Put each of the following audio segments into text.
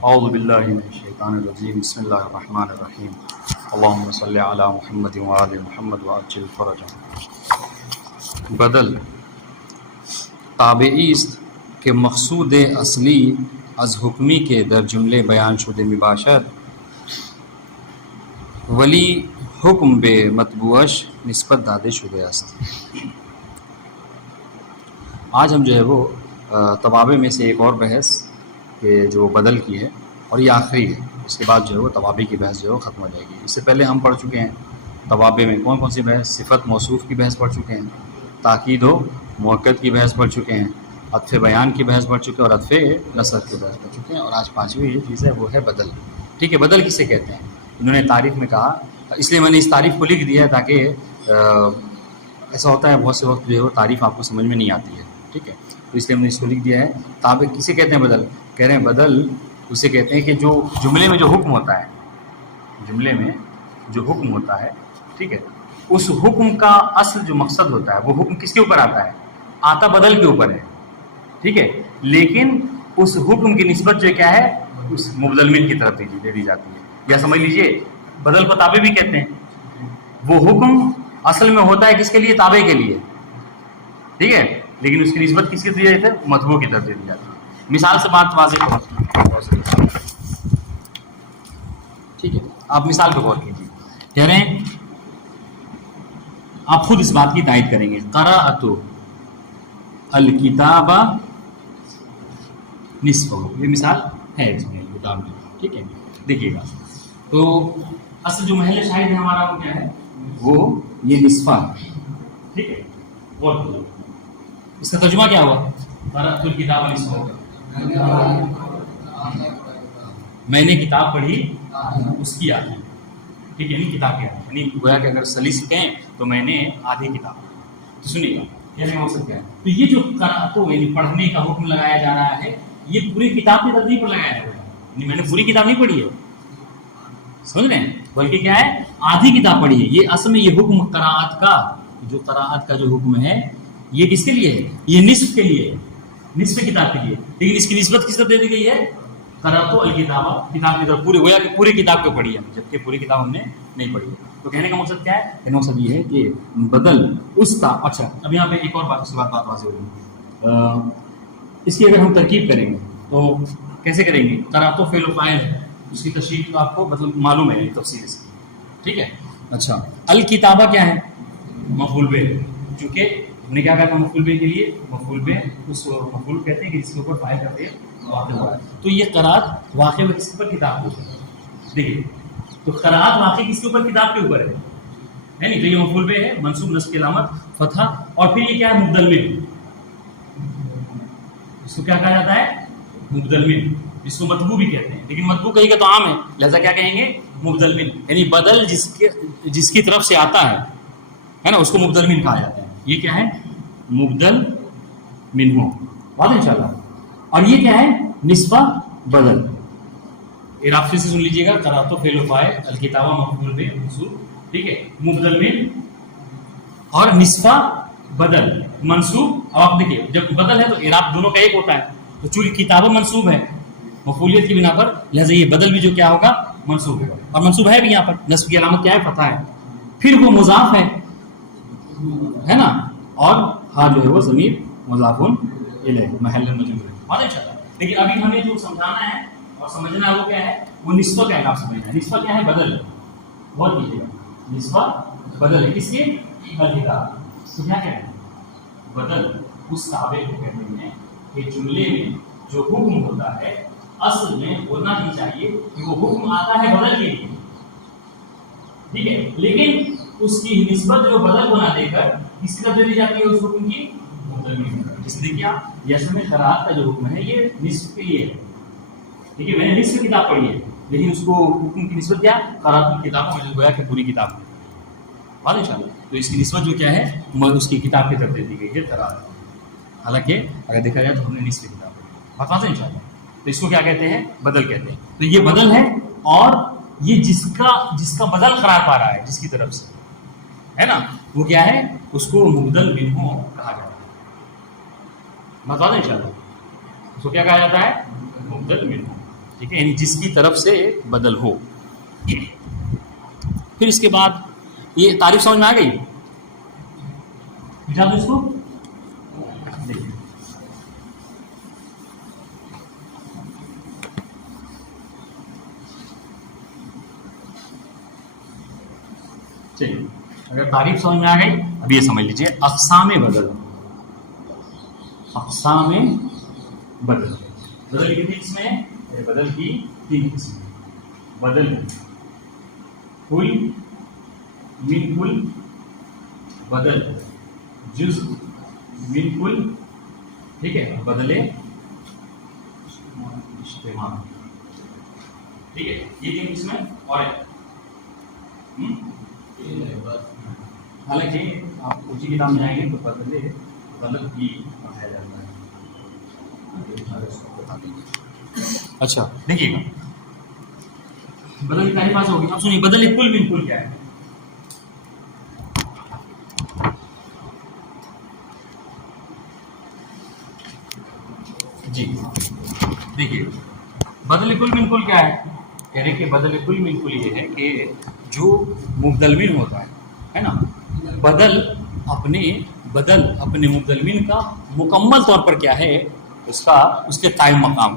اعوذ باللہ من الشیطان الرجیم بسم اللہ الرحمن الرحیم اللہم صلی علی محمد وآل محمد وعجل فرجہ۔ بدل تابعی است که مقصود اصلی از حکمی که در جمله بیان شده میباشد ولی حکم به مطبوعش نسبت داده شده است۔ آج ہم جو ہے وہ توابع میں سے ایک اور بحث کہ جو بدل کی ہے اور یہ آخری ہے، اس کے بعد جو ہے وہ توابع کی بحث جو ہے وہ ختم ہو جائے گی۔ اس سے پہلے ہم پڑھ چکے ہیں توابع میں کون کون سی بحث، صفت موصوف کی بحث پڑھ چکے ہیں، تاکید و مؤکد کی بحث پڑھ چکے ہیں، عطف بیان کی بحث پڑھ چکے ہیں اور عطف نصب کی بحث پڑھ چکے ہیں، اور آج پانچویں یہ چیز ہے وہ ہے بدل۔ ٹھیک ہے، بدل کسے کہتے ہیں؟ انہوں نے تعریف میں کہا، اس لیے میں نے اس تعریف کو لکھ دیا ہے تاکہ ایسا ہوتا ہے بہت سے وقت جو ہے وہ تعریف آپ کو سمجھ میں نہیں آتی ہے، ٹھیک ہے، تو اس لیے ہم نے اس کو لکھ دیا ہے۔ تابع کسے کہتے ہیں بدل؟ کہہ رہے ہیں بدل اسے کہتے ہیں کہ جو جملے میں جو حکم ہوتا ہے، جملے میں جو حکم ہوتا ہے، ٹھیک ہے، اس حکم کا اصل جو مقصد ہوتا ہے وہ حکم کس کے اوپر آتا ہے؟ آتا بدل کے اوپر ہے، ٹھیک ہے، لیکن اس حکم کی نسبت جو کیا ہے اس مبدل من کی طرف دے دی جاتی ہے، یا سمجھ لیجئے بدل کو تابع بھی کہتے ہیں۔ وہ حکم اصل میں ہوتا ہے کس کے لیے؟ تابع کے لیے، ٹھیک ہے، لیکن اس کی نسبت کس کی دی جاتی ہے؟ مطبوع کی طرف دے دی جاتی ہے۔ مثال سے بات واضح کرو، ٹھیک ہے، آپ مثال پہ غور کیجیے۔ کہہ رہے ہیں آپ خود اس بات کی تائید کریں گے، قرأت الکتاب نصفہ، یہ مثال ہے اس میں کتاب میں، ٹھیک ہے، دیکھیے گا۔ تو اصل جو محل شاہد ہے ہمارا وہ کیا ہے؟ وہ یہ نصفہ ہے، ٹھیک ہے، غور کیجیے۔ اس کا ترجمہ کیا ہوا؟ قرأت الکتاب نصفہ، میں نے کتاب پڑھی اس کی آدھی، ٹھیک ہے، یعنی کتاب کی آدھی، یعنی گویا کہ اگر سلیس کہیں تو میں نے آدھی کتاب۔ تو سنیے گا کہنے کا مقصد کیا ہے؟ تو یہ جو قرأت یعنی پڑھنے کا حکم لگایا جا رہا ہے یہ پوری کتاب کی ترتیب پر لگایا جا رہا ہے، یعنی میں نے پوری کتاب نہیں پڑھی ہے، سمجھ رہے ہیں، بلکہ کیا ہے آدھی کتاب پڑھی ہے۔ یہ اصل میں یہ حکم قرأت کا، جو قرأت کا جو حکم ہے یہ کس کے لیے ہے؟ یہ نصف کے لیے ہے، نصف کتاب کے لیے، لیکن اس کی نسبت کس طرف دے دی گئی ہے؟ قرأت الکتاب، کتاب کی طرف، پورے گویا کہ پوری کتاب کو پڑھی ہے، جبکہ پوری کتاب ہم نے نہیں پڑھی ہے۔ تو کہنے کا مقصد کیا ہے؟ کہنے کا مقصد یہ ہے کہ بدل اس کا، اچھا اب یہاں پہ ایک اور بات، اس کے بعد بات واضح ہوگی۔ اس کی اگر ہم ترکیب کریں گے تو کیسے کریں گے؟ قرأت فعل و فاعل ہے، اس کی تشریح تو آپ کو مطلب معلوم ہے تفصیل اس کی، ٹھیک ہے۔ اچھا الکتابہ کیا ہے؟ مفعول بہ، چونکہ ہم نے کیا کہا تھا مفعول بہ کے لیے؟ مفعول بہ اس مفعول کہتے ہیں کہ جس کے اوپر فاعل کا فعل واقع ہوا ہے۔ تو یہ قرأت واقع ہوا کس کے اوپر؟ کتاب کے اوپر، دیکھیے، تو قرأت واقع کس کے اوپر؟ کتاب کے اوپر ہے نہیں؟ تو یہ مفعول بہ ہے، منصوب نصب کی علامت فتحہ، اور پھر یہ کیا ہے؟ مبدل من، اس کو کیا کہا جاتا ہے؟ مبدل من، اس کو مطبوع بھی کہتے ہیں، لیکن مطبوع کہیں گے تو عام ہے، لہذا کیا کہیں گے؟ مبدل من، یعنی بدل جس کی طرف سے آتا ہے نا، اس کو مبدل من کہا جاتا ہے۔ یہ کیا ہے؟ مبدل من ہو، بات انشاءاللہ۔ اور یہ کیا ہے؟ نسبہ بدل۔ اعراب پھر سے سن لیجیے گا، قرأت فعل و فاعل، الکتابہ مفعول بہ منصوب، ٹھیک ہے، مبدل من اور نسبہ بدل منصوب۔ اب آپ دیکھیے جب بدل ہے تو اعراب دونوں کا ایک ہوتا ہے، تو چونکہ کتابہ منصوب ہے مفعولیت کی بنا پر، لہذا یہ بدل بھی جو کیا ہوگا؟ منصوب ہے، اور منصوب ہے بھی یہاں پر، نصب کی علامت کیا ہے؟ فتحہ ہے، پھر وہ مضاف ہے نا، اور ہاں جو ہے وہ ضمیر مضاف الیہ محل مجرور ہے، بات انشاءاللہ۔ لیکن ابھی ہمیں جو سمجھانا ہے اور سمجھنا ہے وہ کیا ہے؟ وہ نسبہ کا اعراب سمجھنا ہے۔ نسبہ کیا ہے؟ بدل ہے، غور کیجیے گا، نسبہ بدل ہے، کس کے؟ الکتاب۔ تو کیا کہتے ہیں؟ بدل اس تابع کو کہتے ہیں کہ جملے میں جو حکم ہوتا ہے اصل میں ہونا بھی چاہیے کہ وہ حکم آتا ہے بدل کے لیے، ٹھیک ہے، لیکن اس کی نسبت جو بدل بنا دے کر کس کی طرف دے دی جاتی ہے؟ اس حکم کی مبدل من۔ اس لیے کیا جیسے میں قرأت کا جو حکم ہے یہ نصف کے لیے ہے، ٹھیک ہے، میں نے نصف کتاب پڑھی ہے، لیکن اس کو حکم کی نسبت کیا؟ قرأت الکتاب میں گویا کہ پوری کتاب ہے، بات انشاءاللہ۔ تو اس کی نسبت جو کیا ہے اس کی کتاب کی طرف دے دی گئی ہے قرأت، حالانکہ اگر دیکھا جائے تو ہم نے نصف کتاب پڑھی، بات واضح انشاءاللہ۔ تو اس کو کیا کہتے ہیں؟ بدل کہتے ہیں۔ تو یہ بدل ہے، اور یہ جس کا بدل قرار پا رہا ہے جس کی طرف سے ہے نا، وہ کیا ہے؟ اس کو مبدل منہ کہا جاتا ہے، بات واضح انشاءاللہ۔ اس کو کیا کہا جاتا ہے؟ مبدل منہ۔ ٹھیک ہے، یعنی جس کی طرف سے بدل ہو. پھر اس کے بعد یہ تعریف سمجھ میں آ گئی؟ بٹھا دو اس کو. دیکھیے چلیے، اگر تعریف سمجھ میں آ گئی اب یہ سمجھ لیجیے اقسام بدل. اقسام بدل، بدل کتنی قسمیں ہیں؟ بدل کی 3 قسمیں. بدل کل من کل، بدل جزء من کل، ٹھیک ہے، بدل اجتماع. ٹھیک ہے، یہ 3 قسمیں. اور حالانکہ آپ اونچی کتاب میں جائیں گے تو بدل غلط بھی پڑھایا جاتا ہے. اچھا دیکھیے گا، بدل کی تعریف آج ہوگی. اب سنیے بدل کل من کل کیا ہے. جی دیکھیے بدل کل من کل کیا ہے. کہہ رہے کہ بدل کل من کل یہ ہے کہ جو مبدل من ہوتا ہے نا، بدل اپنے مبدل من کا مکمل طور پر کیا ہے اس کے قائم مقام.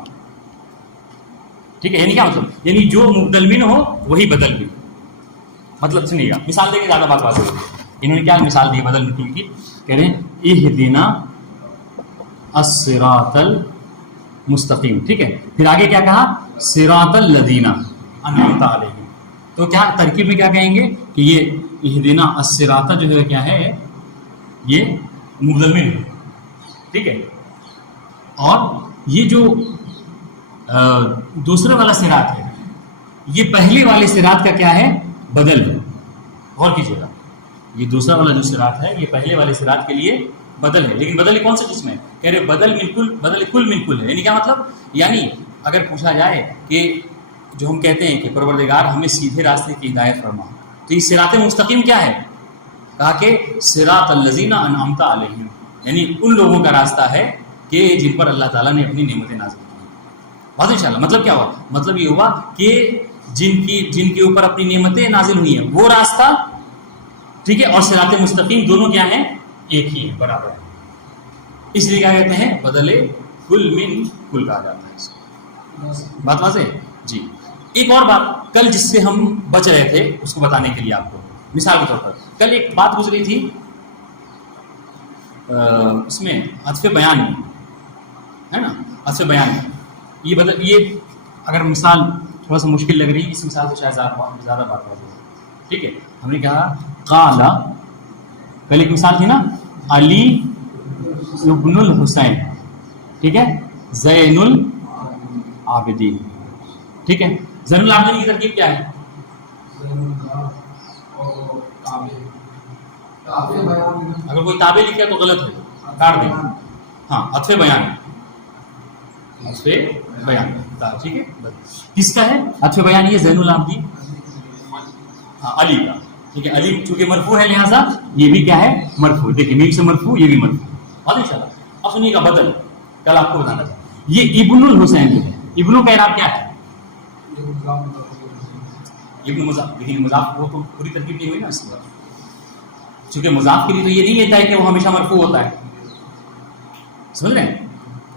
ٹھیک ہے، یعنی کیا مطلب؟ یعنی جو مبدل من ہو وہی بدل من. مطلب سنیے گا، مثال دے کے زیادہ بات واضح ہوگی. انہوں نے کیا مثال دی بدل من کی؟ کہہ رہے ہیں اہدنا الصراط المستقیم. ٹھیک ہے، پھر آگے کیا کہا؟ صراط الذین انعمت علیہم. تو کیا ترکیب میں کیا کہیں گے کہ یہ اہدنا الصراط جو ہے کیا ہے، یہ مبدل من ہے. ٹھیک ہے، اور یہ جو دوسرے والا صراط ہے یہ پہلے والے صراط کا کیا ہے؟ بدل ہے. غور کیجیے گا، یہ دوسرا والا جو صراط ہے یہ پہلے والے صراط کے لیے بدل ہے. لیکن بدل کون سی قسم ہے؟ کہہ رہے بدل کل من کل ہے. یعنی کیا مطلب؟ یعنی اگر پوچھا جائے کہ جو ہم کہتے ہیں کہ پروردگار ہمیں سیدھے راستے کی ہدایت فرما، تو یہ صراط مستقیم کیا ہے؟ کہا کہ صراط الذین انعمت علیہم، یعنی ان لوگوں کا راستہ ہے کہ جن پر اللہ تعالیٰ نے اپنی نعمتیں نازل کی. بات انشاءاللہ مطلب کیا ہوا؟ مطلب یہ ہوا کہ جن کے اوپر اپنی نعمتیں نازل ہوئی ہیں وہ راستہ، ٹھیک ہے، اور صراط مستقیم دونوں کیا ہیں؟ ایک ہی ہے، برابر ہے. اس لیے کیا کہتے ہیں؟ بدل کل من کل کہا جاتا ہے اس کو. بات واضح؟ جی. ایک اور بات کل جس سے ہم بچ رہے تھے اس کو بتانے کے لیے آپ کو مثال کے طور پر، کل ایک بات گزری تھی اس میں عطف بیان میں، ہے نا، عطف بیان میں یہ اگر مثال تھوڑا سا مشکل لگ رہی ہے، اس مثال سے شاید زیادہ بات ہو. ٹھیک ہے، ہم نے کہا قال، پہلے ایک مثال تھی نا، علی ابن الحسین، ٹھیک ہے، زین العابدین. ٹھیک ہے، زین العابدین کی ترکیب کیا ہے؟ اگر کوئی تابع لکھا تو غلط ہے، کاٹ دیں. ہاں، عطف بیان، عطف بیان، ٹھیک ہے. کس کا ہے عطف بیان؟ یہ زین العابدین، ہاں علی کا. ٹھیک ہے، علی چونکہ مرفوع ہے لہٰذا یہ بھی کیا ہے؟ مرفوع. دیکھیے میم سے مرفوع، یہ بھی مرفوع. بات انشاءاللہ. اب سنیے گا بدل، کل آپ کو بتانا تھا. یہ ابن الحسین جو ہے، ابنوں کا اعراب کیا ہے؟ ابن مضاف. لیکن مضاف وہ تو پوری ترکیب نہیں ہوئی نا اس کے بعد، چونکہ مضاف کے لیے تو یہ نہیں کہتا ہے کہ وہ ہمیشہ مرفوع ہوتا ہے. سمجھ رہے ہیں؟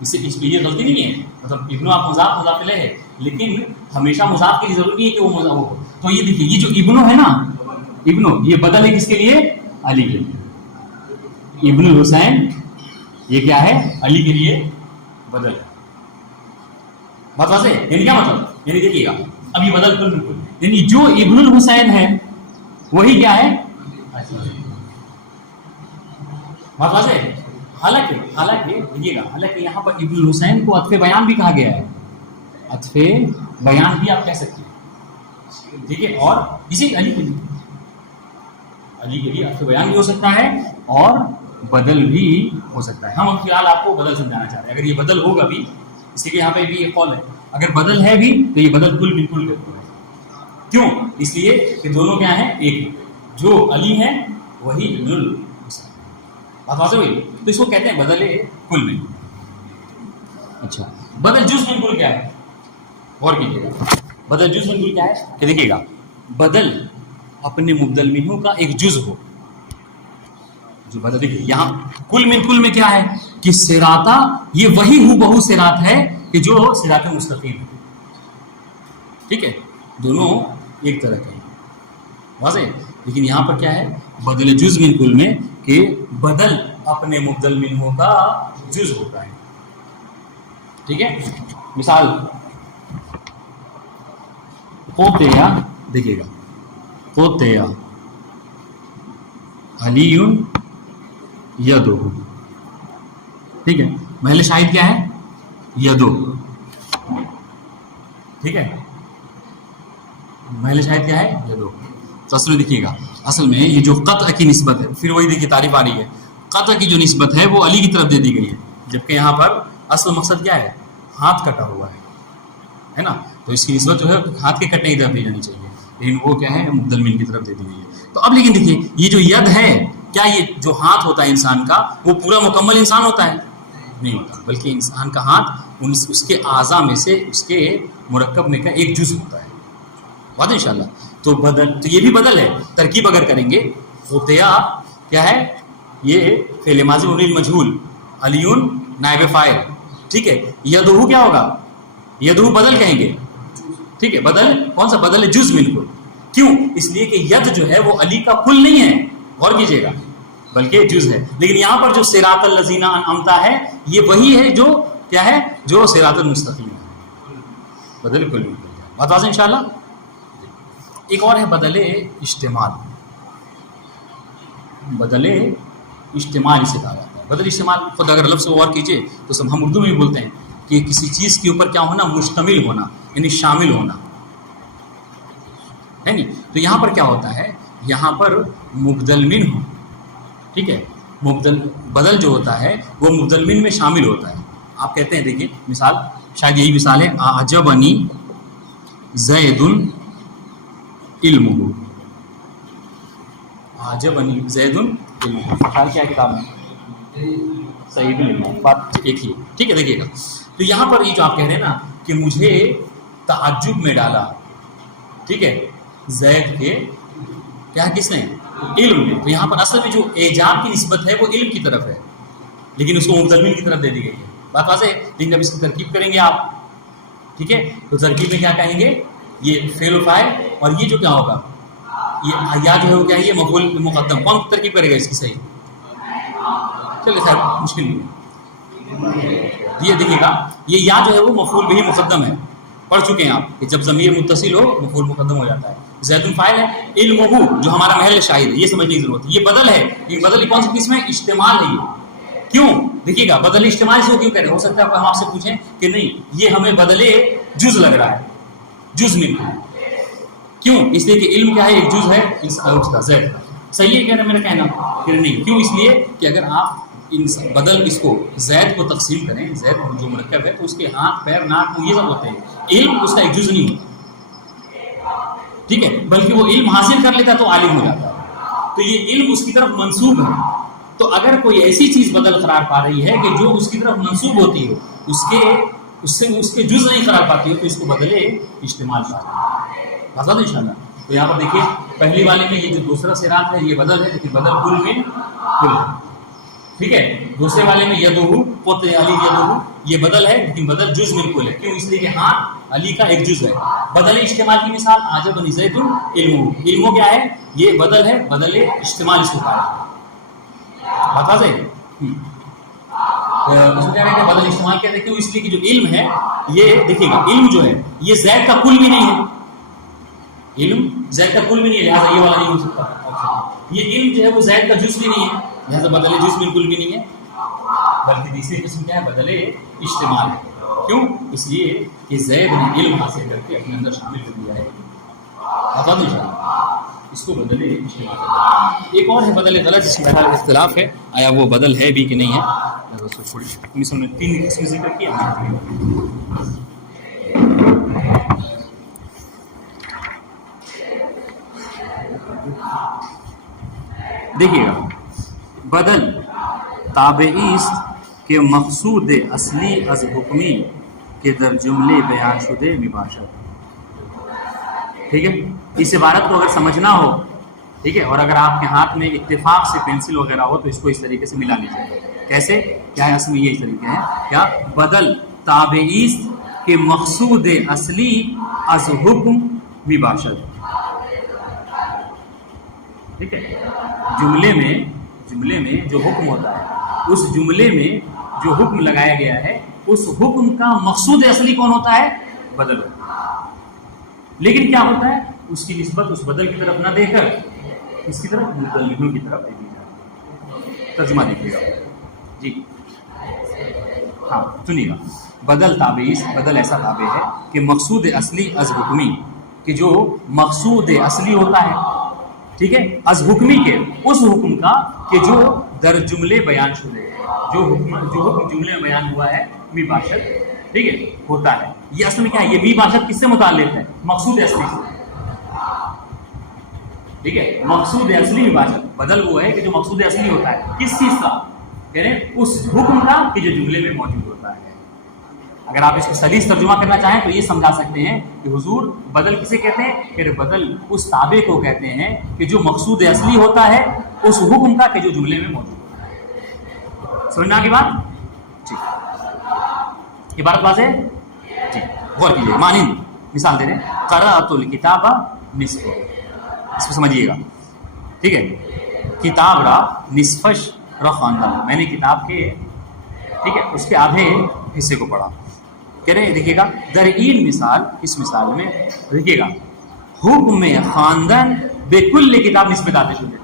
اس لیے یہ غلطی نہیں ہے. مطلب ابن آپ مضاف الیہ ہے، لیکن ہمیشہ مضاف کے لیے ضروری نہیں ہے کہ وہ مضاف ہو. تو یہ دیکھیے یہ جو ابنو ہے نا، ابنو یہ بدل ہے کس کے لیے؟ علی کے لیے. ابن الحسین یہ کیا ہے؟ علی کے لیے بدل ہے. بات واضح ہے؟ یعنی کیا مطلب؟ یعنی دیکھیے گا اب یہ بدل بالکل، یعنی جو ابن الحسین ہے وہی کیا ہے؟ بات واضح ہے؟ حالانکہ دیکھیے گا، حالانکہ یہاں پر ابن الحسین کو عطف بیان بھی کہا گیا ہے. عطف بیان بھی آپ کہہ سکتے ہیں. ٹھیک ہے، اور اسی علی کے لیے عطف بیان بھی ہو سکتا ہے اور بدل بھی ہو سکتا ہے. ہم فی الحال آپ کو بدل سمجھانا چاہ رہے ہیں. اگر یہ بدل ہوگا بھی، اسی لیے یہاں پہ بھی ایک قول ہے، اگر بدل ہے بھی تو یہ بدل کل بالکل کرتے ہیں. کیوں؟ اس لیے کہ دونوں کیا ہیں؟ ایک. جو علی ہے وہی ابن الحسین. بات واضح ہوئی؟ تو اس کو کہتے ہیں بدل کل میں. اچھا، بدل جز من کل کیا ہے؟ غور کیجیے گا. بدل جز من کل کیا ہے کہ دیکھیے گا بدل اپنے مبدل منہ کا ایک جز ہو. جو بدل دیکھیے یہاں کل من کل میں کیا ہے کہ صراطہ یہ وہی ہو بہو صراط ہے کہ جو صراط مستقیم ہے. ٹھیک ہے دونوں ایک طرح کے ہیں واضح. لیکن یہاں پر کیا ہے بدل جز من کل میں کہ بدل اپنے مبدل منہ کا جز ہوتا ہے. ٹھیک ہے مثال قوتیا دیکھیے گا قوتیا علی یدو. ٹھیک ہے محل شاہد کیا ہے یدو. ٹھیک ہے محل شاہد کیا ہے یدو. تو اصل میں دیکھیے گا اصل میں یہ جو قطع کی نسبت ہے پھر وہی دیکھیے تعریف آ رہی ہے. قطع کی جو نسبت ہے وہ علی کی طرف دے دی گئی ہے جبکہ یہاں پر اصل مقصد کیا ہے ہاتھ کٹا ہوا ہے نا. تو اس کی نسبت جو ہے ہاتھ کے کٹنے کی طرف دی جانی چاہیے لیکن وہ کیا ہے مبدل من کی طرف دے دی گئی ہے. تو اب لیکن دیکھیے یہ جو ید ہے کیا یہ جو ہاتھ ہوتا ہے انسان کا وہ پورا مکمل انسان ہوتا ہے نہیں ہوتا بلکہ انسان کا ہاتھ اس کے اعضاء میں سے اس کے مرکب میں کا ایک جز ہوتا ہے. بات ہے انشاءاللہ. تو بدل تو یہ بھی بدل ہے. ترکیب اگر کریں گے قوتیا کیا ہے یہ فعل ماضی مبنی مجہول علیون نائب فاعل. ٹھیک ہے یدہو کیا ہوگا یدہو بدل کہیں گے. ٹھیک ہے بدل کون سا بدل ہے جز من کل. کیوں اس لیے کہ ید جو ہے وہ علی کا کل نہیں ہے غور کیجیے گا بلکہ جز ہے. لیکن یہاں پر جو صراط الذین انعمت ہے یہ وہی ہے جو کیا ہے جو صراط المستقیم ہے بدل کل من کل. بات واضح انشاءاللہ. ایک اور ہے بدل اشتمال. بدل اشتمال اسے کہا جاتا ہے. بدل اشتمال خود اگر لفظ کو غور کیجیے تو ہم اردو میں بھی بولتے ہیں کہ کسی چیز کے اوپر کیا ہونا مشتمل ہونا یعنی شامل ہونا ہے نہیں. تو یہاں پر کیا ہوتا ہے یہاں پر مبدل من ہو. ٹھیک ہے مبدل بدل جو ہوتا ہے وہ مبدل من میں شامل ہوتا ہے. آپ کہتے ہیں دیکھیے مثال شاید یہی مثال ہے اعجبنی زید علمہ. اعجبنی زید علمہ خیال کیا کتاب میں صحیح بھی نہیں بات ایک ہی. ٹھیک ہے دیکھیے گا تو یہاں پر یہ جو آپ کہہ رہے ہیں نا کہ مجھے تعجب میں ڈالا. ٹھیک ہے زید کے کیا کس نے علم نے. تو یہاں پر اصل میں جو اعجاب کی نسبت ہے وہ علم کی طرف ہے لیکن اس کو مبدل من کی طرف دے دی گئی ہے. بات واضح ہے. لیکن جب اس کی ترکیب کریں گے آپ ٹھیک ہے تو ترکیب میں کیا کہیں گے یہ فعل و فاعل اور یہ جو کیا ہوگا یہ یا جو ہے وہ کیا ہے یہ مفعول مقدم. کون ترکیب کرے گا اس کی صحیح چلیے خیر مشکل نہیں. یہ دیکھیے گا یہ یا جو ہے وہ مفعول بھی مقدم ہے. پڑھ چکے ہیں آپ کہ جب ضمیر متصل ہو مفعول مقدم ہو جاتا ہے. زید فاعل ہے علمہ جو ہمارا محل شاہد ہے یہ سمجھنے کی ضرورت ہے. یہ بدل ہے. یہ بدل کون سی قسم ہے اشتمال ہے. یہ کیوں دیکھیے گا بدل اشتمال سے کیوں کہہ رہے ہیں. ہو سکتا ہے ہم آپ سے پوچھیں کہ نہیں یہ ہمیں بدلے جز لگ رہا ہے جز من کیوں اس لیے کہ علم کیا ہے ایک جز ہے اس کا زید کا. صحیح ہے کہنا میرا کہنا پھر نہیں کیوں اس لیے کہ اگر آپ بدل اس کو زید کو تقسیم کریں زید جو مرکب ہے تو اس کے ہاتھ پیر ناک یہ سب ہوتے ہیں. علم اس کا ایک جز نہیں ہوتا ٹھیک ہے بلکہ وہ علم حاصل کر لیتا تو عالم ہو جاتا ہے. تو یہ علم اس کی طرف منسوب ہے. تو اگر کوئی ایسی چیز بدل قرار پا رہی ہے کہ جو اس کی طرف منسوب ہوتی ہو اس کے جز نہیں قرار پاتی ہو تو اس کو بدلے استعمال پاتے آزاد ان شاء اللہ. تو یہاں پر دیکھیے پہلی والے میں یہ جو دوسرا صراط ہے یہ بدل ہے لیکن بدل کل من کل ٹھیک ہے. دوسرے والے میں یدہ قوت علی یدہ یہ بدل ہے لیکن بدل جز من کل ہے. کیوں اس لیے کہ ہاتھ علی کا ایک جز ہے. بدل استعمال کی مثال اعجبنی زید علمہ. علمہ کیا ہے یہ بدل ہے بدل استعمال اس کو کہا ہے. بتا دیں اس میں کیا ہے کہ بدل استعمال کہتے ہیں کیوں اس لیے کہ جو علم ہے یہ دیکھیے گا علم جو ہے یہ زید کا کل بھی نہیں ہے. علم زید کا کل بھی نہیں ہے لہٰذا یہ والا نہیں ہو سکتا. یہ علم جو ہے وہ زید کا جز بھی نہیں ہے لہٰذا بدل جز بالکل بھی نہیں ہے بلکہ تیسری قسم کیا ہے بدل استعمال ہے. کیوں اس لیے کہ زید نے علم حاصل کر کے اپنے اندر شامل کر دیا ہے. بتا دیں اس کو بدل استعمال کرتا ہے. ایک اور ہے بدل غلط جس میں اختلاف ہے آیا وہ بدل ہے بھی کہ نہیں ہے. اس نے تین قسم ذکر کیا. دیکھیے گا بدل تابعی کے مقصود اصلی از حکمی کہ در جملے بیان شدے مباشر. ٹھیک ہے، اس عبارت کو اگر سمجھنا ہو، ٹھیک ہے، اور اگر آپ کے ہاتھ میں اتفاق سے پینسل وغیرہ ہو تو اس کو اس طریقے سے ملا لیجیے. کیسے؟ کیا ہے؟ اصل میں یہ طریقے ہیں. کیا؟ بدل تابعیست کے مقصود اصلی از حکم مباشر. ٹھیک ہے، جملے میں جو حکم ہوتا ہے، اس جملے میں جو حکم لگایا گیا ہے، اس حکم کا مقصود اصلی کون ہوتا ہے؟ بدل ہوتا ہے. لیکن کیا ہوتا ہے؟ اس کی نسبت اس بدل کی طرف نہ دے کر اس کی طرف مبدل منہ کی طرف دے دی جائے. ترجمہ دیکھیے گا جی. ہاں سنیے گا. بدل تابعیس، بدل ایسا تابع ہے کہ مقصود اصلی از حکمی، کہ جو مقصود اصلی ہوتا ہے، ٹھیک ہے، از حکمی کے، اس حکم کا کہ جو در جملے بیان شدے، جو حکم جملے میں بیان ہوا ہے، مباشر، ٹھیک ہے، ہوتا ہے. یہ اصل میں کیا ہے؟ یہ مباشر کس سے متعلق ہے؟ مقصود اصلی سے. ٹھیک ہے، مقصود اصلی مباشر. بدل وہ ہے کہ جو مقصود اصلی ہوتا ہے، کس چیز کا؟ کہہ رہے ہیں اس حکم کا کہ جو جملے میں موجود ہوتا ہے. اگر آپ اس کو سلیس ترجمہ کرنا چاہیں تو یہ سمجھا سکتے ہیں کہ حضور بدل کسے کہتے ہیں؟ کہ بدل اس تابع کو کہتے ہیں کہ جو مقصود اصلی ہوتا ہے اس حکم کا کہ جو جملے میں موجود ہوتا ہے. سمجھنا کی بات؟ ٹھیک، عبارت واضح ہے جی. غور کیجیے. مانند مثال دے رہے ہیں، قرأت الکتاب نصف، اس کو سمجھیے گا. ٹھیک ہے، کتاب را نصفش را خواندن، میں نے کتاب کے، ٹھیک ہے، اس کے آدھے حصے کو پڑھا. کہہ رہے ہیں دیکھیے گا، در این مثال، اس مثال میں دیکھیے گا، حکم خواندن بے کل کتاب نسبت آتے شدے،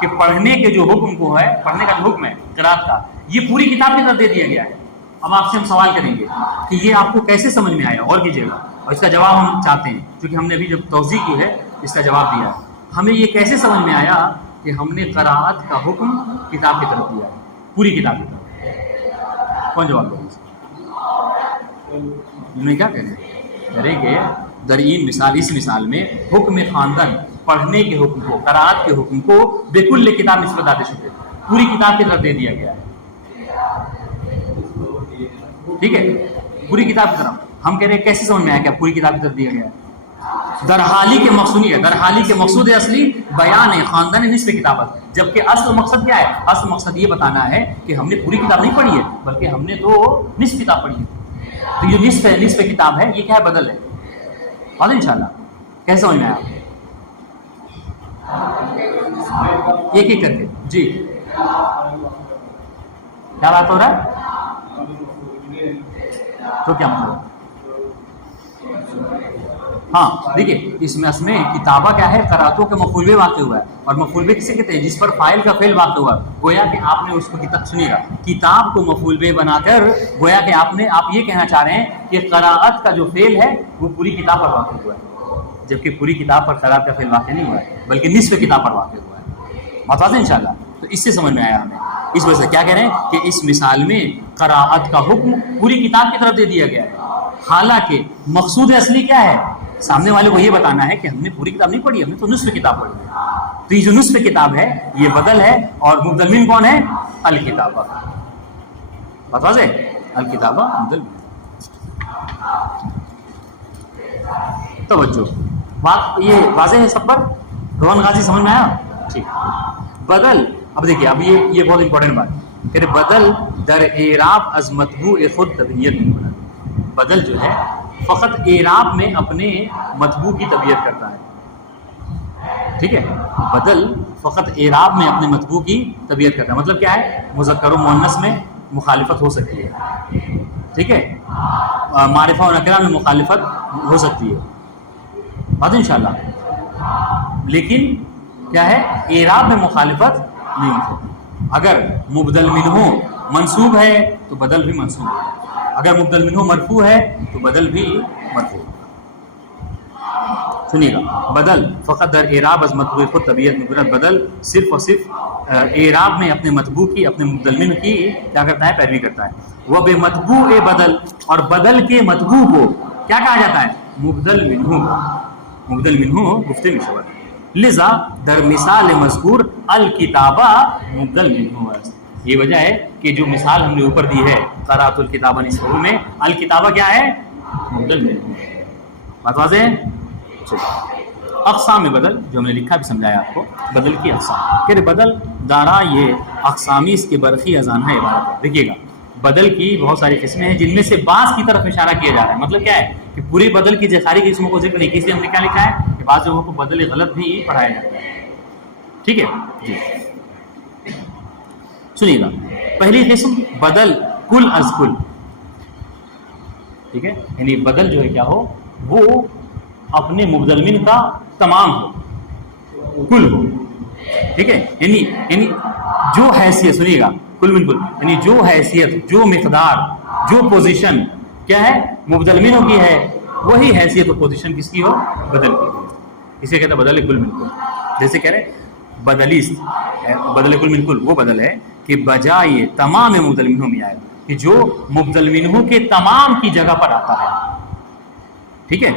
کہ پڑھنے کے جو حکم کو ہے، پڑھنے کا جو حکم ہے قرات کا، یہ پوری کتاب کی طرف دے دیا گیا ہے. اب آپ سے ہم سوال کریں گے کہ یہ آپ کو کیسے سمجھ میں آیا؟ اور کیجیے گا، اور اس کا جواب ہم چاہتے ہیں، کیونکہ ہم نے ابھی جب توضیح کی ہے اس کا جواب دیا ہے. ہمیں یہ کیسے سمجھ میں آیا کہ ہم نے قرات کا حکم کتاب کی طرف دیا ہے، پوری کتاب کی طرف؟ کون جواب دے؟ انہوں نے کیا کہہ رہے کہ در این مثال، اس مثال میں حکم خواندن، پڑھنے کے حکم کو، قرات کے حکم کو بے کل کتاب نسبت آتے شدے، پوری کتاب کی طرف دے دیا گیا ہے. ٹھیک ہے، پوری کتاب کی طرف. ہم کہہ رہے ہیں کیسے سمجھ میں آیا کہ پوری کتاب کی طرف دیا گیا ہے؟ درحالی کے مقصود ہے، درحالی کے مقصود اصلی بیان ہے خواندن نصف کتابت، جبکہ اصل مقصد کیا ہے؟ اصل مقصد یہ بتانا ہے کہ ہم نے پوری کتاب نہیں پڑھی ہے، بلکہ ہم نے تو نصف کتاب پڑھی ہے. تو یہ نصف کتاب ہے، یہ کیا ہے؟ بدل ہے. اور انشاءاللہ کیسے سمجھ میں آیا؟ ایک ایک کر کے جی. کیا بات ہو رہا ہے؟ تو کیا مطلب؟ ہاں دیکھیے، اس میں کتابہ کیا ہے؟ قراتوں کے مفعول به واقع ہوا ہے. اور مفعول به کسے کہتے ہیں؟ جس پر فاعل کا فعل واقع ہوا. گویا کہ آپ نے اس کو کتاب، سنیے گا، کتاب کو مفعول به بنا کر گویا کہ آپ یہ کہنا چاہ رہے ہیں کہ قراءت کا جو فعل ہے وہ پوری کتاب پر واقع ہوا ہے، جبکہ پوری کتاب پر قراءت کا فعل واقع نہیں ہوا ہے، بلکہ نصف کتاب پر واقع ہوا ہے. بات واضح انشاءاللہ. تو اس سے سمجھ میں آیا ہمیں. اس وجہ سے کیا کہہ رہے ہیں کہ اس مثال میں قراءت کا حکم پوری کتاب کی طرف دے دیا گیا ہے، حالانکہ مقصود اصلی کیا ہے؟ سامنے والے کو یہ بتانا ہے کہ ہم نے پوری کتاب نہیں پڑھی، ہم نے تو نصف کتاب پڑھی ہے. تو یہ جو نصف کتاب ہے یہ بدل ہے، اور مبدل من کون ہے؟ الکتابہ. بات واضح؟ الکتابہ مبدل. توجہ، بات یہ واضح ہے سب پر؟ روحن غازی سمجھ میں آیا؟ ٹھیک. بدل، اب دیکھیے، اب یہ بہت امپورٹنٹ بات ہے کہ بدل در اعراب از مطبوع خود طبیعت نہیں بنا. بدل جو ہے فقط اعراب میں اپنے مطبوع کی طبیعت کرتا ہے. ٹھیک ہے، بدل فقط اعراب میں اپنے مطبوع کی طبیعت کرتا ہے. مطلب کیا ہے؟ مذکر و مؤنث میں مخالفت ہو سکتی ہے، ٹھیک ہے، معرفہ و نکرہ میں مخالفت ہو سکتی ہے، بات انشاءاللہ. لیکن کیا ہے؟ اعراب میں مخالفت نہیں ہو سکتی. اگر مبدل منہ منصوب ہے تو بدل بھی منصوب ہے، اگر مبدل منہ مرفوع ہے تو بدل بھی مرفوع. سنیے گا، بدل فقط در اعراب از مطبوع خود طبیعت مجرد، بدل صرف اور صرف اعراب میں اپنے مطبوع کی، اپنے مبدل منہ کی کیا کرتا ہے؟ پیروی کرتا ہے. وہ بے مطبوع بدل، اور بدل کے مطبوع کو کیا کہا جاتا ہے؟ مبدل منہ. مبدل منہ گفتے میں شبہ. لذا در مثال مذکور الکتابہ مبدل منہ. یہ وجہ ہے کہ جو مثال ہم نے اوپر دی ہے قرأت الکتاب نصفہ میں، الکتابہ کیا ہے؟ مبدل میں. بات واضح ہے؟ اقسام بدل جو ہم نے لکھا بھی سمجھایا آپ کو، بدل کی اقسام. کہ بدل دارا یہ اقسامی اس کے برقی اذان ہے عبارت ہے. دیکھیے گا بدل کی بہت ساری قسمیں ہیں جن میں سے بعض کی طرف اشارہ کیا جا رہا ہے. مطلب کیا ہے کہ پوری بدل کی ساری قسموں کو ذکر نہیں، اس لیے ہم نے کیا لکھا ہے کہ بعض لوگوں کو بدل غلط بھی پڑھایا جاتا ہے. ٹھیک ہے جی. سنیے گا پہلی قسم بدل کل از کل. ٹھیک ہے، یعنی بدل جو ہے کیا ہو، وہ اپنے مبدل من کا تمام ہو، کل ہو. ٹھیک ہے، یعنی جو حیثیت، سنیے گا کل من کل، یعنی جو حیثیت، جو مقدار، جو پوزیشن کیا ہے مبدل منوں کی ہے، وہی حیثیت و پوزیشن کس کی ہو؟ بدل کی. اسے کہتا ہے بدل کل من کل. جیسے کہہ رہے بدلیست، بدل کل من کل وہ بدل ہے کہ بجائے تمام مبدل منوں میں آئے، کہ جو مبدل منوں کے تمام کی جگہ پر آتا ہے. ٹھیک ہے،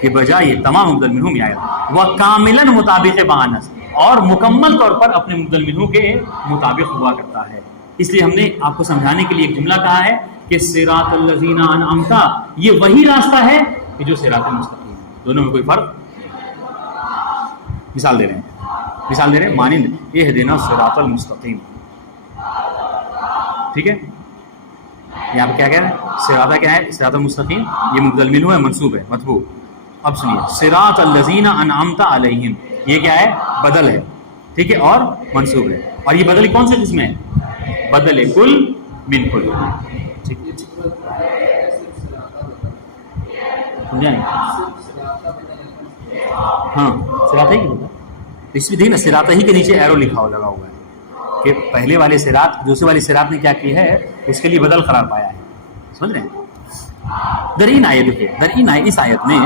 کہ بجائے تمام مبدل منوں میں آئے وہ کاملاً مطابق بانس، اور مکمل طور پر اپنے مبدل منوں کے مطابق ہوا کرتا ہے. اس لیے ہم نے آپ کو سمجھانے کے لیے ایک جملہ کہا ہے کہ صراط الذین انعمت، یہ وہی راستہ ہے کہ جو صراط المستقیم. دونوں میں کوئی فرق؟ مثال دے رہے ہیں مانند اہدنا الصراط المستقیم. ٹھیک ہے، یہاں پہ کیا کہہ رہے ہیں؟ صراط کیا ہے؟ صراط المستقیم یہ مبدل منہ ہے، منصوب ہے، مطبوع. اب سنیے صراط الذین انعمت علیہم، یہ کیا ہے؟ بدل ہے. ٹھیک ہے، اور منصوب ہے. اور یہ بدل کون سے قسم ہے؟ بدل کل من کل. ٹھیک ہے، سمجھا نہیں؟ ہاں صراط ہی کی، اس میں دیکھیں نا صراط ہی کے نیچے ایرو لکھا ہوا لگا ہوا ہے کہ پہلے والے صراط دوسرے والے صراط نے کیا کی ہے، اس کے لیے بدل قرار پایا ہے. سمجھ رہے ہیں؟ درین آیت دیکھیے، درین آیت اس آیت میں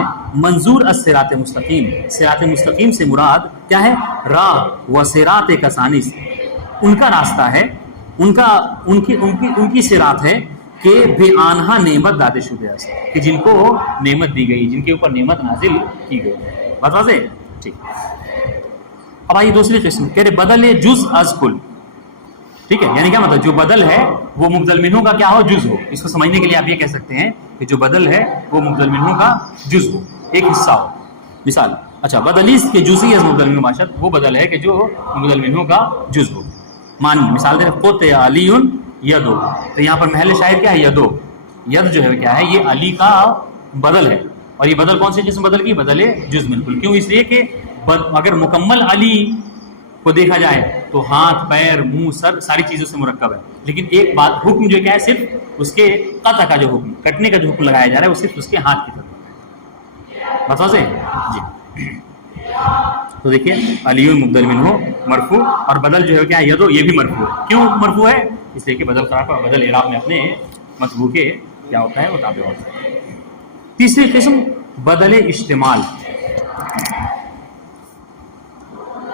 منظور الصراط مستقیم، صراط مستقیم سے مراد کیا ہے؟ راہ و صراط کسانس، ان کا راستہ ہے، ان کی صراط ہے کہ بے آنہا نعمت داد شدہ ہے، کہ جن کو نعمت دی گئی، جن کے اوپر نعمت نازل کی گئی. بات واضح ہے؟ ٹھیک. اب آئیے دوسری قسم، کہہ رہے بدل جز از کل. ٹھیک ہے، یعنی کیا مطلب؟ جو بدل ہے وہ مبدل منہ کا کیا ہو؟ جز ہو. اس کو سمجھنے کے لیے آپ یہ کہہ سکتے ہیں کہ جو بدل ہے وہ مبدل منہ کا جز ہو، ایک حصہ ہو. مثال اچھا بدلیس کے جزئی از مبدل منہ باشد، وہ بدل ہے کہ جو مبدل منہ کا جز ہو. مانی مثال دے رہے قط علی یدو، تو یہاں پر محل شاہد کیا ہے؟ یدو. ید جو ہے کیا ہے؟ یہ علی کا بدل ہے. اور یہ بدل کون سی قسم بدل کی؟ بدل جز بالکل. کیوں؟ اس لیے کہ اگر مکمل علی کو دیکھا جائے تو ہاتھ، پیر، منہ، سر ساری چیزوں سے مرکب ہے. لیکن ایک بات، حکم جو کیا ہے؟ صرف اس کے قطع کا جو حکم، کٹنے کا جو حکم لگایا جا رہا ہے وہ صرف اس کے ہاتھ کی طرف ہے. بات واضح ہے؟ جی. تو دیکھیے علی مبدل منہ مرفوع، اور بدل جو ہے کیا ہے؟ یدو، یہ بھی مرفوع ہے. کیوں مرفوع ہے؟ اس لیے کہ بدل قرار پر بدل اعراب میں اپنے مطبوع کے کیا ہوتا ہے؟ وہ تابع ہوتا ہے. تیسری قسم بدل اشتمال.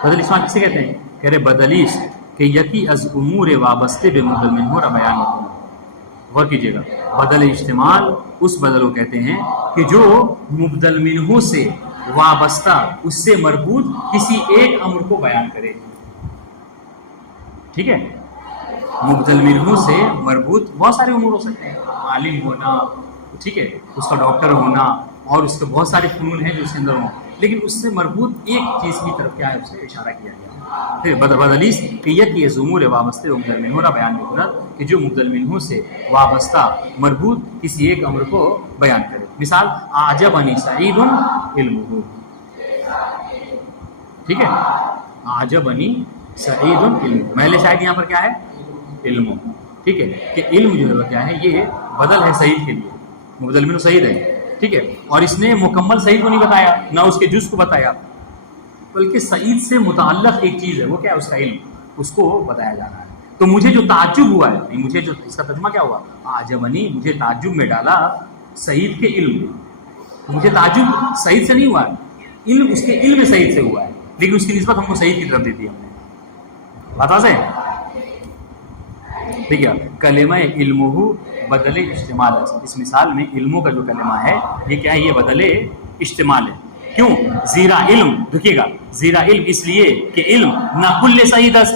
بدل اشتمال کسے کہتے ہیں؟ کہہ رہے بدلیش کہ یکی از امور وابستے بے مبدل منہ را بیان ہوتا ہے. غور کیجیے گا، بدل اشتمال اس بدل کو کہتے ہیں کہ جو مبدل منہ سے وابستہ، اس سے مربوط کسی ایک امر کو بیان کرے. ٹھیک ہے، مبدل منہ سے مربوط بہت سارے امور ہو سکتے ہیں، عالم ہونا، ٹھیک ہے، اس کا ڈاکٹر ہونا، اور اس کے بہت سارے فنون ہیں جو اس کے اندر ہوں، لیکن اس سے مربوط ایک چیز کی طرف کیا ہے؟ اسے اشارہ کیا گیا. پھر بدلیس کہ یہ ضمور وابستہ مبدل منہ را بیان میں کہ جو مبدل منہ سے وابستہ مربوط کسی ایک امر کو بیان کرے. مثال اعجبنی سعید علمہ. ٹھیک ہے، اعجبنی سعید علمہ، محل شاہد یہاں پر کیا ہے؟ علم. ٹھیک ہے، کہ علم جو ہے کیا ہے؟ یہ بدل ہے سعید کے لیے، مبدل منہ سعید ہے. ٹھیک ہے، اور اس نے مکمل سعید کو نہیں بتایا، نہ اس کے جز کو بتایا، بلکہ سعید سے متعلق ایک چیز ہے، وہ کیا ہے؟ اس کا علم، اس کو بتایا جا رہا ہے. تو مجھے جو تعجب ہوا ہے، مجھے جو اس کا ترجمہ کیا ہوا؟ اعجبنی، مجھے تعجب میں ڈالا سعید کے علم. مجھے تعجب سعید سے نہیں ہوا، علم اس کے علم سعید سے ہوا ہے، لیکن اس کی نسبت ہم کو سعید کی طرف دے دی ہم نے. بات واضح ہے؟ ٹھیک ہے، کلمہ علمہ بدل اشتمال ہے. اس مثال میں علموں کا جو کلمہ ہے یہ کیا ہے؟ یہ بدل اشتمال ہے. کیوں؟ زیرا علم، دیکھیے گا زیرا علم اس لیے کہ علم نہ کل سعید است،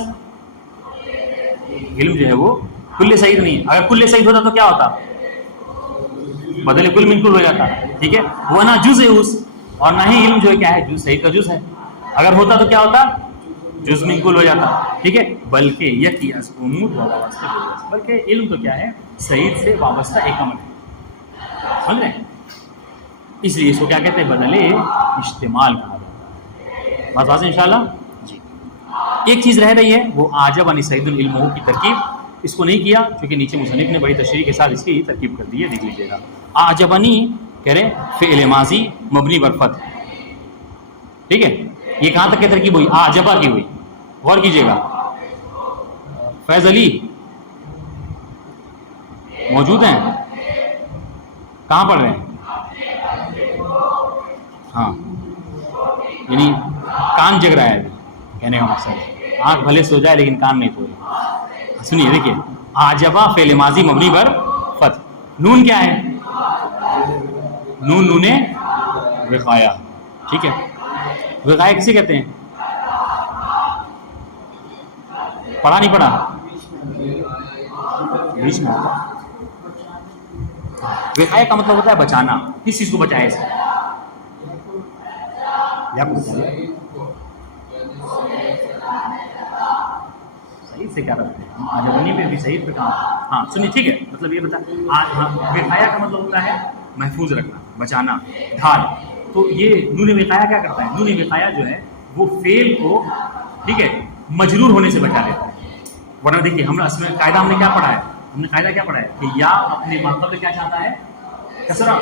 علم جو ہے وہ کل سعید نہیں. اگر کل سعید ہوتا تو کیا ہوتا؟ بدل کل من کل ہو جاتا. ٹھیک ہے، وہ نہ جز ہے اس، اور نہ ہی علم جو ہے کیا ہے، جز سعید کا جز ہے. اگر ہوتا تو کیا ہوتا؟ جز من کل ہو جاتا. ٹھیک ہے، بلکہ یکی از امود و وابستہ، بلکہ علم تو کیا ہے، سعید سے وابستہ ایک عمل ہے. سمجھ رہے ہیں؟ اس لیے اس کو کیا کہتے ہیں؟ بدل اشتمال کہا جاتا ہے. بات واضح انشاءاللہ جی. ایک چیز رہ رہی ہے، وہ اعجبنی سعید العلم کی ترکیب. اس کو نہیں کیا کیونکہ نیچے مصنف نے بڑی تشریح کے ساتھ اس کی ترکیب کر دی ہے، دیکھ لیجیے گا. اعجبنی کہہ رہے فعل ماضی مبنی بر فتح. ٹھیک ہے، یہ کہاں تک کی ترکیب ہوئی؟ اعجبا کی ہوئی. غور کیجیے گا. فیض علی موجود ہیں؟ کہاں پڑھ رہے ہیں؟ ہاں، یعنی کان جگ رہا ہے ابھی، کہنے کا مقصد آنکھ بھلے سو جائے لیکن کان نہیں کھولے. سنیے دیکھیے، اعجبا فعل ماضی مبنی بر فتح. نون کیا ہے؟ نون نون وقایا. ٹھیک ہے، وقایا کسے کہتے ہیں؟ پڑھا نہیں پڑھا؟ بیچ میں وقایا کا مطلب ہوتا ہے بچانا. کس چیز کو بچائے سے؟ صحیح سے کیا رکھتے ہیں آجبنی پہ بھی صحیح پہ کام. ہاں سنیے، ٹھیک ہے، مطلب یہ بتا، وقایا کا مطلب ہوتا ہے محفوظ رکھنا، بچانا، ڈھال. تو یہ نون وقایا کیا کرتا ہے؟ نون وقایا جو ہے وہ فعل کو، ٹھیک ہے، مجرور ہونے سے بچا لیتا ہے. ورنہ دیکھیے ہم اس میں قاعدہ ہم نے کیا پڑھا ہے؟ ہم نے قاعدہ کیا پڑھا ہے کہ یا اپنے ماقبل کیا چاہتا ہے؟ کسرہ.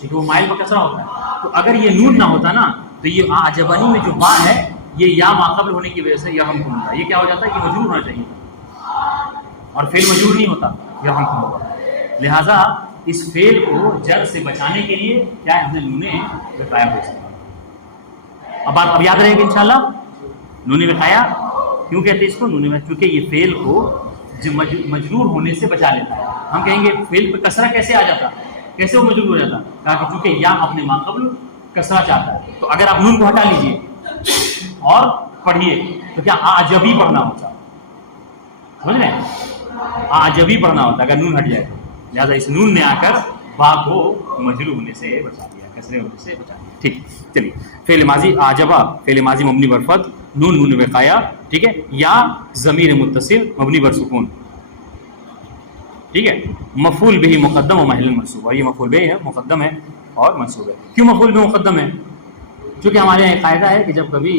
ٹھیک ہے، وہ مائل پر کسرہ ہوتا ہے. تو اگر یہ نون نہ ہوتا نا تو یہ اعجبنی میں جو با ہے یہ یا ماقبل ہونے کی وجہ سے یرحم کن ہوتا. یہ کیا ہو جاتا ہے کہ مجرور ہونا چاہیے اور فعل مجرور نہیں ہوتا، یرحم کن ہوتا. لہٰذا اس فعل کو جر سے بچانے کے لیے کیا ہے، ہم نے نون وقایا کو استعمال. اب بات اب یاد رہے گی انشاءاللہ. نون وقایا کیوں کہتے ہیں اس کو؟ نون وقایا کیونکہ یہ فعل کو مجرور ہونے سے بچا لیتا ہے. ہم کہیں گے فعل پہ کسرہ کیسے آ جاتا، کیسے وہ مجرور ہو جاتا؟ کہا کہ چونکہ یا اپنے ماقبل کسرہ چاہتا ہے. تو اگر آپ نون کو ہٹا لیجئے اور پڑھیے تو کیا اعجبی پڑھنا ہوتا. سمجھ رہے ہیں؟ اعجبی پڑھنا ہوتا اگر نون ہٹ جائے تو. لہٰذا اس نون نے آ کر با کو مجرور ہونے سے بچا دیا، کسرے ہونے سے بچا دیا. ٹھیک، چلیے. فعل ماضی اعجبا، فعل ماضی مبنی بر فتح، نون نون وقایا. ٹھیک ہے، یا ضمیر متصل مبنی بر سکون. ٹھیک ہے، مفعول به مقدم و محل منصوب. اور یہ مفعول به ہے، مقدم ہے اور منصوب ہے. کیوں مفعول به مقدم ہے؟ چونکہ ہمارے یہاں قاعدہ ہے کہ جب کبھی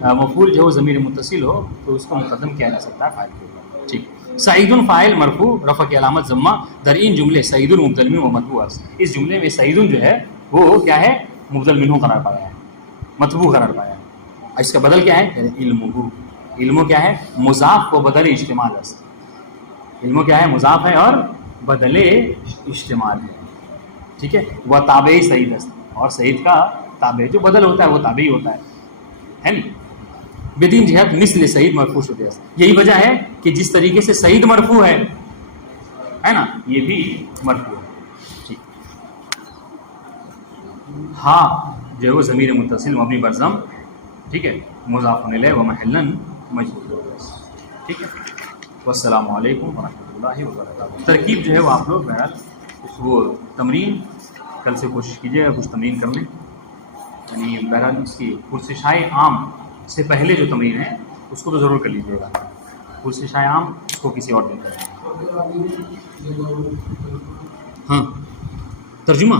مفعول جو ضمیر متصل ہو تو اس کو مقدم کیا جا سکتا ہے فاعل کے اوپر. ٹھیک. سعید فاعل مرفوع، رفع کی علامت ضمہ. در این جملے سعید مبدل منہ و مطبوع. اس جملے میں سعید جو ہے وہ کیا ہے؟ مبدل منہ قرار پایا ہے، مطبوع قرار پایا ہے. اس کا بدل کیا ہے؟ علمہ. علم کیا ہے؟ مضاف کو بدل اجتماع است. علم کیا ہے؟ مضاف ہے اور بدل اجتماع ہے. ٹھیک ہے، وہ تابعی سعید است. اور سعید کا تابع جو بدل ہوتا ہے وہ تابعی ہوتا ہے نا. بدین جہت مثل سعید مرفوع شدہ است. یہی وجہ ہے کہ جس طریقے سے سعید مرفوع ہے نا، یہ بھی مرفوع ہے. ٹھیک. ہاں جو ہے وہ ضمیر متصل مبنی بر ضم. ٹھیک ہے، مضاف الیہ و محلن مجرور. ٹھیک ہے. والسلام علیکم ورحمۃ اللہ وبرکاتہ. ترکیب جو ہے وہ آپ لوگ بہرحال وہ تمرین کل سے کوشش کیجیے گا کچھ تمرین کر لیں. یعنی بہرحال اس کی پرسشائے عام سے پہلے جو تمرین ہے اس کو تو ضرور کر لیجیے گا. پرسشائے عام اس کو کسی اور دن کریں. ہاں ترجمہ